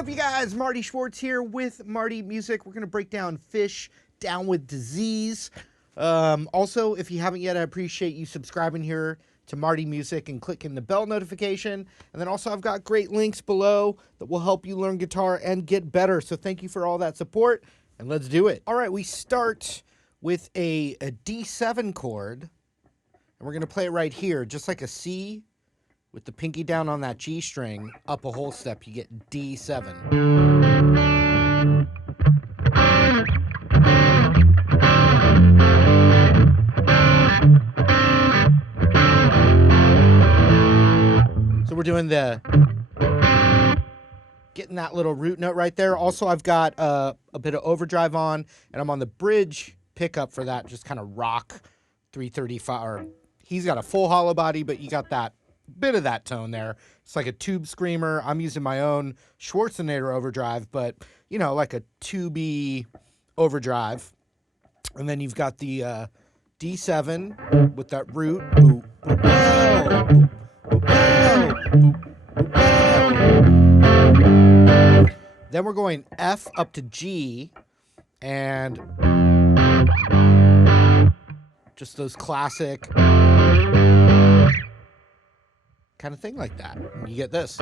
up, you guys? Marty Schwartz here with Marty Music. We're going to break down Phish, Down with Disease. Also, if you haven't yet, I appreciate you subscribing here to Marty Music and clicking the bell notification. And then also, I've got great links below that will help you learn guitar and get better. So thank you for all that support, and let's do it. All right, we start with a D7 chord, and we're going to play it right here, just like a C. With the pinky down on that G string, up a whole step, you get D7. So we're doing getting that little root note right there. Also, I've got a bit of overdrive on, and I'm on the bridge pickup for that, just kind of rock 335. Or he's got a full hollow body, but you got that bit of that tone there. It's like a tube screamer. I'm using my own Schwarzenegger overdrive, but you know, like a tubey overdrive. And then you've got the D7 with that root. Boop, boop, boop, boop, boop, boop, boop. Then we're going F up to G, and just those classic kind of thing like that. You get this.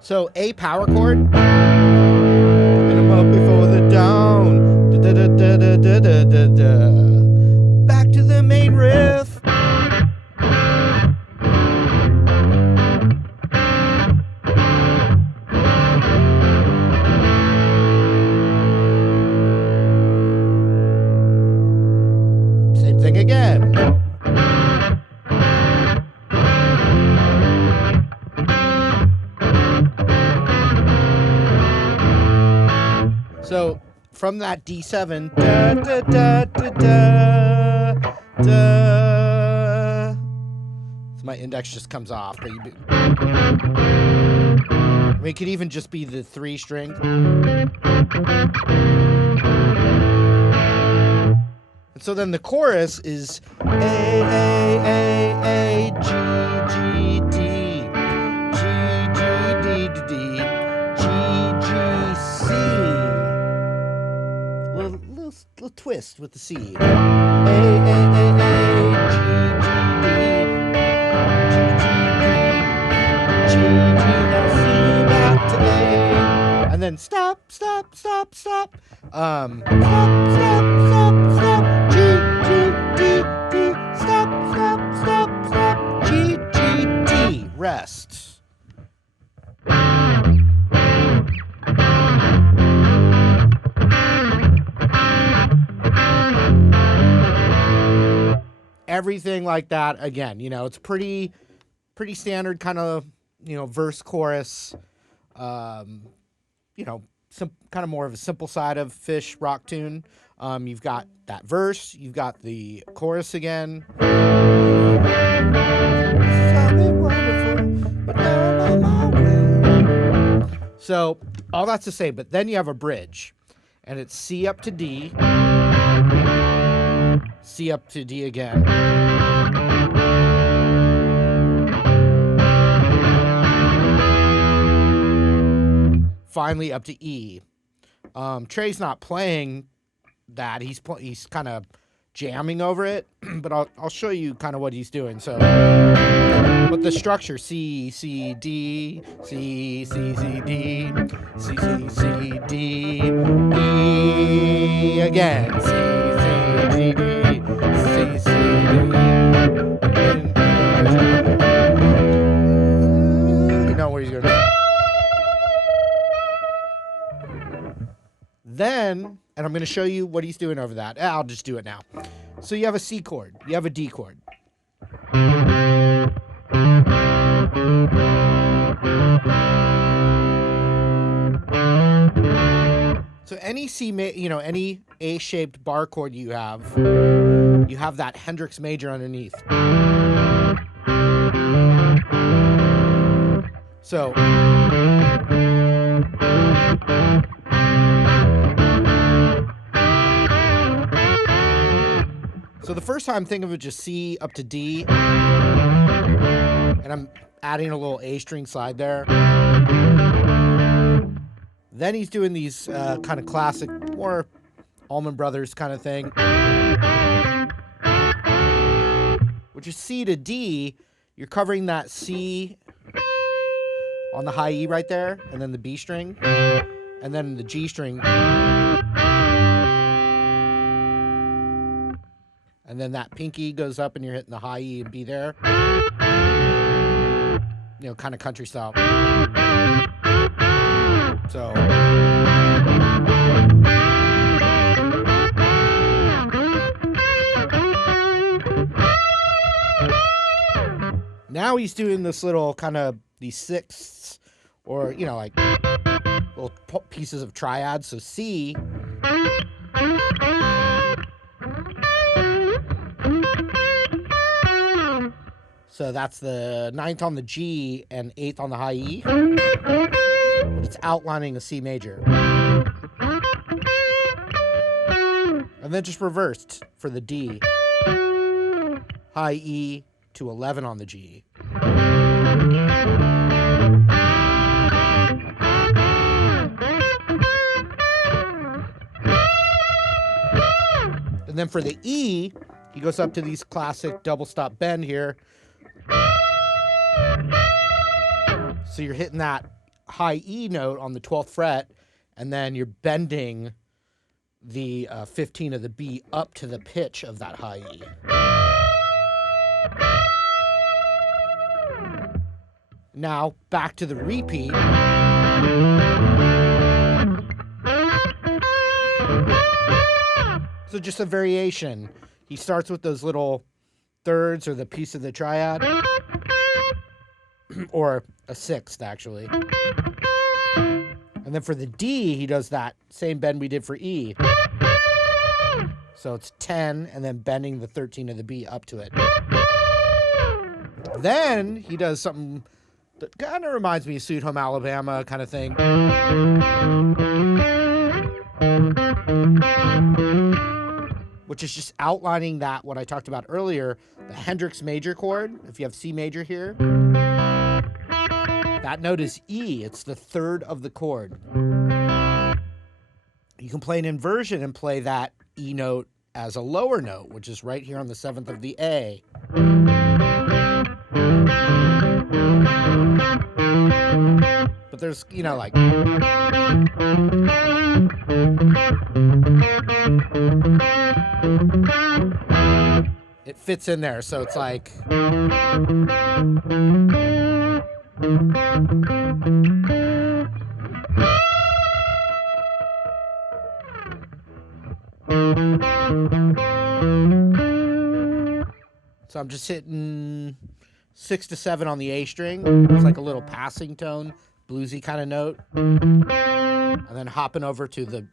So A power chord, and I'm up before the dawn. Da, da, da, da, da, da, da, da. Back to the main riff. Same thing again. So from that D7, da, da, da, da, da, da. So my index just comes off. But I mean, it could even just be the 3 string. And so then the chorus is A, G, G, D, G, G, D, D, D, G, G, C. Little twist with the C. A, G, G, D, G, G, D, now C back to A, and then stop, stop, stop, stop, stop, stop, stop, stop, G, G, D, D, stop, stop, stop, stop, G, G, D, rest. Everything like that. Again, you know, it's pretty standard kind of, you know, verse chorus, you know, some kind of more of a simple side of Phish rock tune. You've got that verse, you've got the chorus again. So all that's to say, but then you have a bridge, and it's C up to D, C up to D again. Finally up to E. Trey's not playing that. He's kind of jamming over it, but I'll show you kind of what he's doing. So, but the structure: C, C, D, C, C, C, D, C, C, C, D, E again. C, C, D, D, C, C, D. You know where he's going. Then, and I'm going to show you what he's doing over that. I'll just do it now. So you have a C chord. You have a D chord. So any any A-shaped bar chord you have that Hendrix major underneath. So the first time, think of it just C up to D, and I'm adding a little A string slide there. Then he's doing these kind of classic, more Allman Brothers kind of thing, which is C to D. You're covering that C on the high E right there, and then the B string, and then the G string. And then that pinky goes up and you're hitting the high E and B there. Kind of country style. So. Now he's doing this little kind of these sixths, or, like little pieces of triads. So C. So that's the 9th on the G and 8th on the high E. But it's outlining a C major. And then just reversed for the D. High E to 11 on the G. And then for the E, he goes up to these classic double stop bend here. So you're hitting that high E note on the 12th fret, and then you're bending the 15 of the B up to the pitch of that high E. Now, back to the repeat. So just a variation. He starts with those little thirds or the piece of the triad, or a sixth actually. And then for the D, he does that same bend we did for E. So it's 10 and then bending the 13 of the B up to it. Then he does something that kind of reminds me of Sweet Home Alabama kind of thing. Which is just outlining that, what I talked about earlier, the Hendrix major chord. If you have C major here, that note is E. It's the 3rd of the chord. You can play an inversion and play that E note as a lower note, which is right here on the 7th of the A. But there's, like... It fits in there, so it's like... So I'm just hitting 6 to 7 on the A string. It's like a little passing tone, bluesy kind of note. And then hopping over to the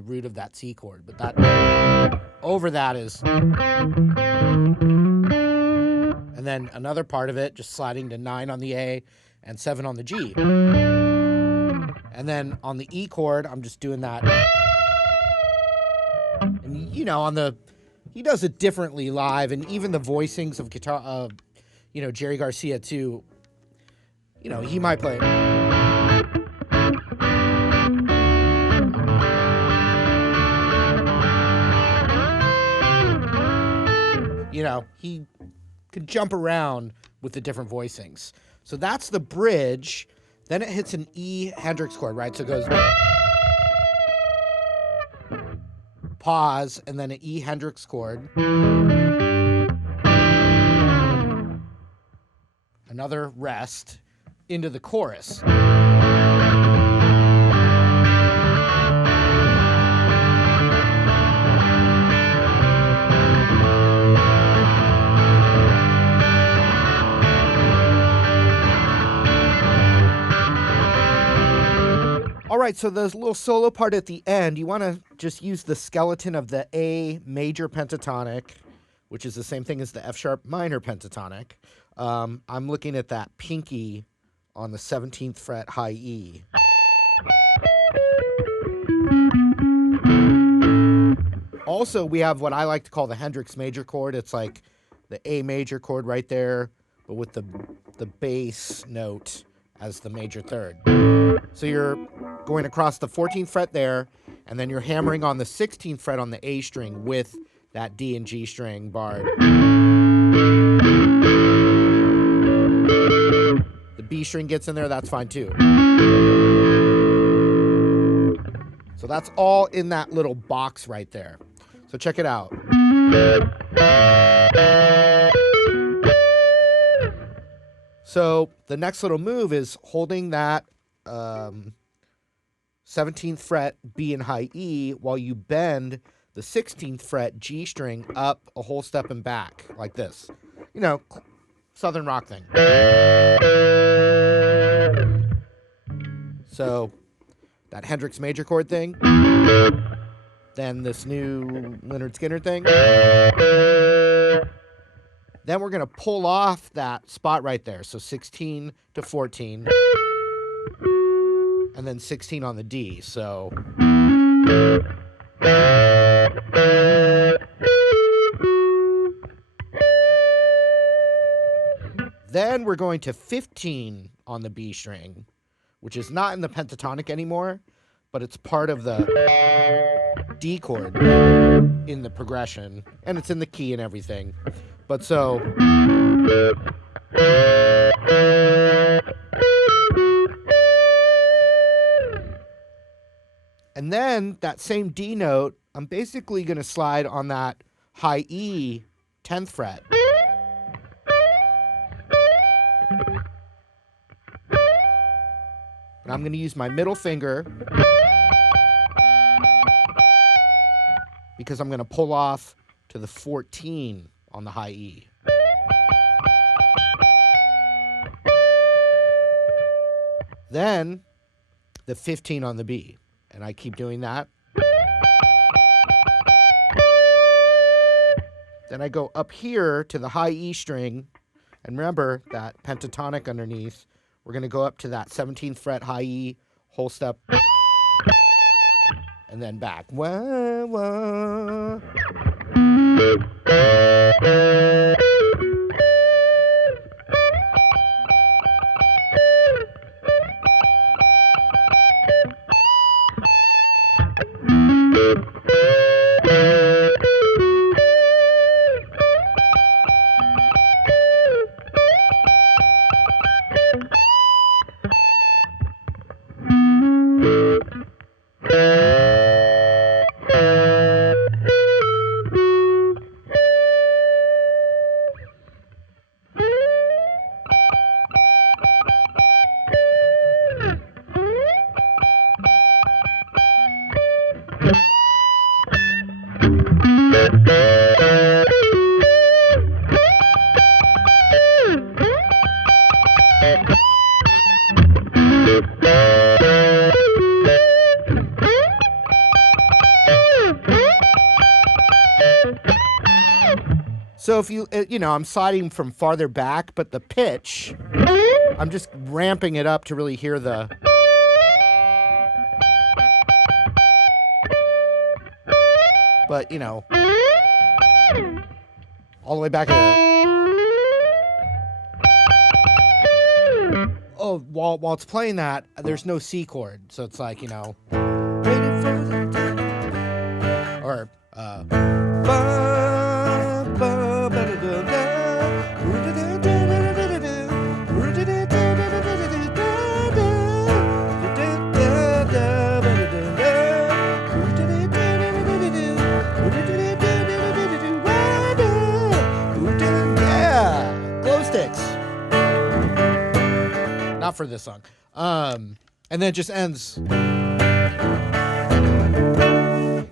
root of that C chord. But that over that is... And then another part of it, just sliding to 9 on the A and 7 on the G. And then on the E chord, I'm just doing that. And, he does it differently live, and even the voicings of guitar, Jerry Garcia too. He might play. He could jump around with the different voicings. So that's the bridge. Then it hits an E Hendrix chord, right? So it goes pause, and then an E Hendrix chord. Another rest into the chorus. All right, so the little solo part at the end, you want to just use the skeleton of the A major pentatonic, which is the same thing as the F sharp minor pentatonic. I'm looking at that pinky on the 17th fret high E. Also, we have what I like to call the Hendrix major chord. It's like the A major chord right there, but with the bass note as the major third. So you're going across the 14th fret there, and then you're hammering on the 16th fret on the A string with that D and G string barred. The B string gets in there, that's fine too. So that's all in that little box right there. So check it out. So the next little move is holding that 17th fret B and high E while you bend the 16th fret G string up a whole step and back like this. You know, Southern rock thing. So that Hendrix major chord thing, then this new Leonard Skinner thing. Then we're going to pull off that spot right there. So 16 to 14. And then 16 on the D. So then we're going to 15 on the B string, which is not in the pentatonic anymore, but it's part of the D chord in the progression, and it's in the key and everything. But so and then that same D note, I'm basically going to slide on that high E 10th fret. And I'm going to use my middle finger because I'm going to pull off to the 14 on the high E. Then the 15 on the B. And I keep doing that. Then I go up here to the high E string. And remember that pentatonic underneath. We're going to go up to that 17th fret high E, whole step, and then back. Wah, wah. So if you know, I'm sliding from farther back, but the pitch, I'm just ramping it up to really hear the. But, you know, all the way back here. Oh, while it's playing that, there's no C chord. So it's like, you know, or not for this song. And then it just ends.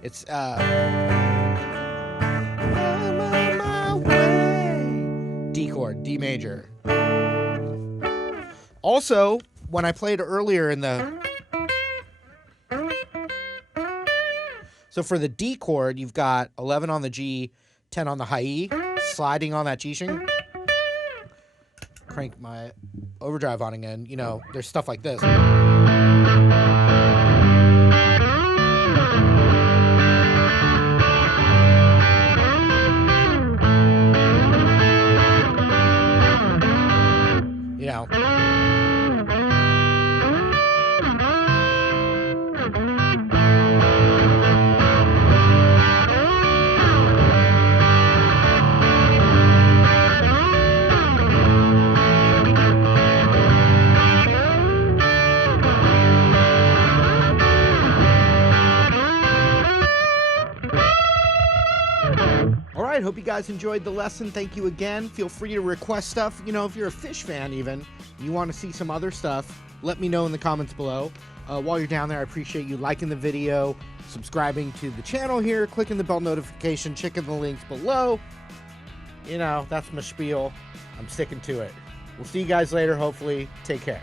It's D chord, D major. Also, when I played earlier in the So for the D chord, you've got 11 on the G, 10 on the high E, sliding on that G string. Crank my overdrive on again. You know, there's stuff like this. You know. All right, hope you guys enjoyed the lesson. Thank you again. Feel free to request stuff. You know, if you're a Phish fan even, you want to see some other stuff, let me know in the comments below. While you're down there, I appreciate you liking the video, subscribing to the channel here, clicking the bell notification, checking the links below. You know, that's my spiel. I'm sticking to it. We'll see you guys later, hopefully. Take care.